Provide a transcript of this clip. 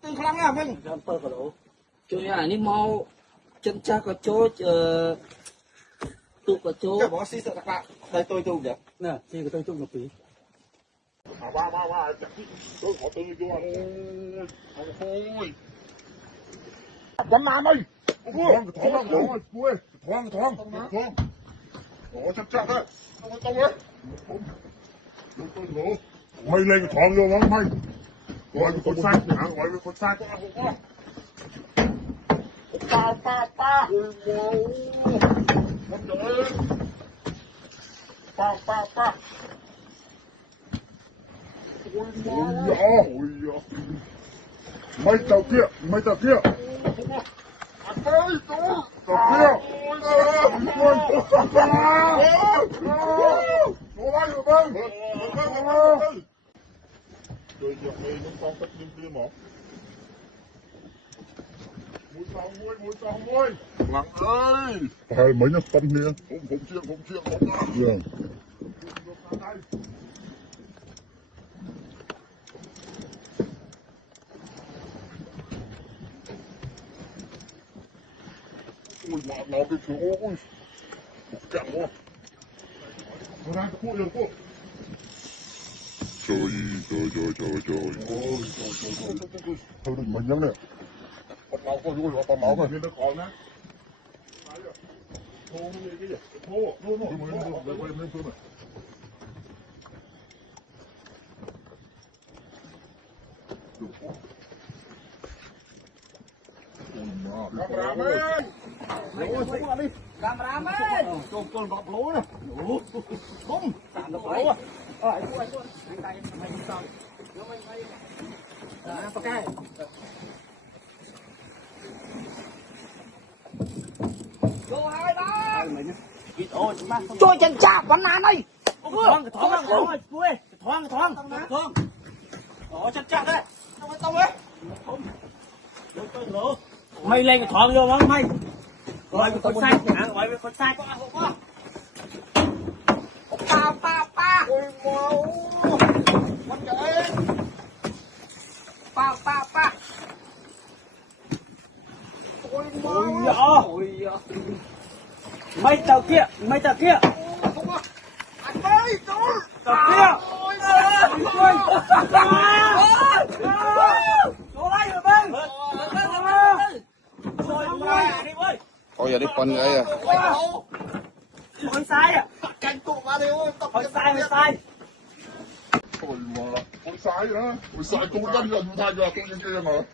Từ khăn nha Vinh. Làm phơ cả lỗ. Chỗ nhà này mau chân cha có chỗ tụ có chỗ. Cái bỏ xí sợ đặc lạ. Đây tôi chung được. Nè, xí của tôi chung một tí. Ba chắc tôi có tư vô ôi quán nam ơi thoáng ủa chắc chắc đấy không ấy mày lên cái thoáng vô lắm mày gọi cái con sai gọi cái con sai có ăn không pa ôi con trời pa ôi da mấy tàu kia anh ơi tàu kia ôi đồ lại rồi bên rồi giờ đây nó con cách đi kia một mũi sao lặng ơi phải mấy nhá phân nè không chiên không ui mà nó cái chỗ ui chạm quá nó đang cái cuộn rồi trời ôi thôi đừng mình nhắm nè bắt máu coi rồi bắt máu rồi nó còn nhá thô cái gì thô nó quay lên phương này Cameraman. Con bọc lúa nè. Không. Tạm được rồi. Anh đây mày sao? Nó mày. Đó, có cái. Vô hai ba. Cho chân cha quán nan đây. Thoáng. Ủa chân cha đấy. Tông ấy. Mày lên cái thoáng vô lắm mày. Gọi với con sai chẳng, gọi với con sai có ăn không? Pa. Ôi wow. Con trời. Pa. Ôi wow. Ôi giời. Mấy tàu kia. Không có. Anh ơi, tôi. Tàu kia. Ôi trời. Chỗ đây rồi bên. Rồi đi ơi. Thôi giờ đi phân cái à. Hồi sai à? Canh tụ vào đi ôi, tập Hồi sai. ôi mà con sai đó con sai con đánh gần thay ra con kia mà